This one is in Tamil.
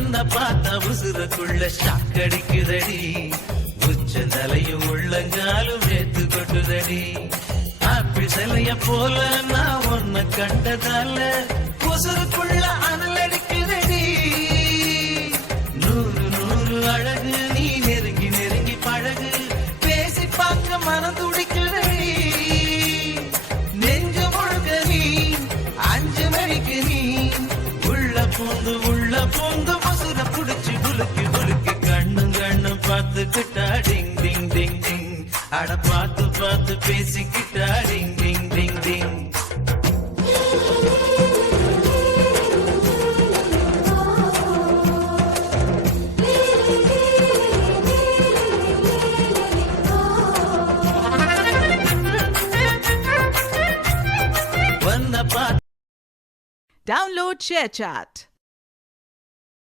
ஒன்ன பார்த்தா உசுரக்குள்ள ஷாக்கடிக்குதடி, உச்சந்தலையும் உள்ளங்காலும் வேத்து கொட்டுதடி. ஆப்பிள் சிலைய போல நான் ஒன்ன கண்டதால உசுருக்குள்ள அனல் அடிக்குதடி. நூறு நூறு அழகு நீ நெருங்கி நெருங்கி பழகு, பேசி பார்க்க மனம் துடிக்குதடி. நெஞ்சு முழுக்க நீ 5 மணிக்கு நீ உள்ள பூந்து மசுர புடிச்சு குலுக்கி குலுக்கி கண்ணும் கண்ணும் பார்த்துக்கிட்டா டிங் டிங் டிங் டிங். அட பார்த்து பார்த்து பேசிக்கிட்டா டிங் டிங் டிங் டிங். Download ShareChat.